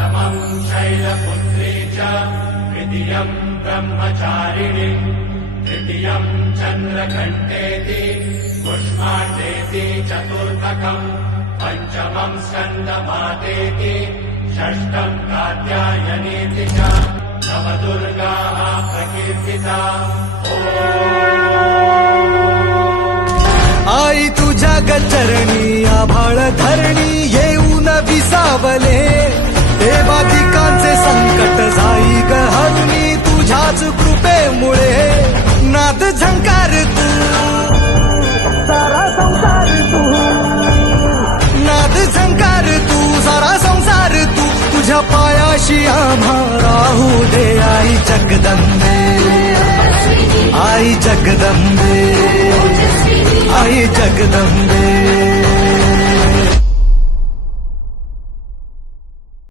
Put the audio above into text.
प्रथमं शैलपुत्री च द्वितीयं ब्रह्मचारिणी तृतीयं चन्द्रघण्टेति कुष्माण्डेति चतुर्थकं पञ्चमं स्कन्दमातेति षष्ठं कात्यायनेति च नवदुर्गाः प्रकीर्तिता। आई तुझ्या गचरणी आभाळ धरणी येऊन विसावले देवादिकांचे संकट जाई गहरुनी तुझ्याच कृपेमुळे नाद झंकार तू सारा संसार तू नाद झंकार तू सारा संसार तू तुझ्या पायाशी आम्हा राहू दे आई जगदंबे आई जगदंबे आई जगदंबे।